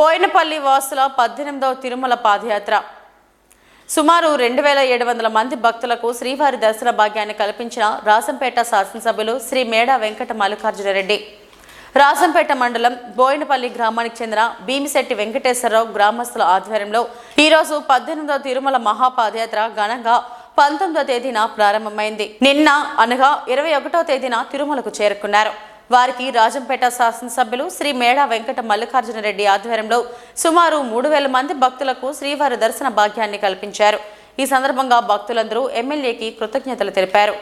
బోయినపల్లి వాసుల 18వ తిరుమల పాదయాత్ర సుమారు 2700 మంది భక్తులకు శ్రీవారి దర్శన భాగ్యాన్ని కల్పించిన రాజంపేట శాసనసభ్యులు శ్రీ మేడా వెంకట మల్లికార్జున రెడ్డి రాజంపేట మండలం బోయినపల్లి గ్రామానికి చెందిన భీమిశెట్టి వెంకటేశ్వరరావు గ్రామస్తుల ఆధ్వర్యంలో ఈ రోజు 18వ తిరుమల మహాపాదయాత్ర ఘనంగా 19వ తేదీన ప్రారంభమైంది. నిన్న అనగా 21వ తేదీన తిరుమలకు చేరుకున్నారు. వారికి రాజంపేట శాసనసభ్యులు శ్రీ మేడా వెంకట మల్లికార్జున రెడ్డి ఆధ్వర్యంలో సుమారు 3000 మంది భక్తులకు శ్రీవారి దర్శన భాగ్యాన్ని కల్పించారు. ఈ సందర్భంగా భక్తులందరూ ఎమ్మెల్యేకి కృతజ్ఞతలు తెలిపారు.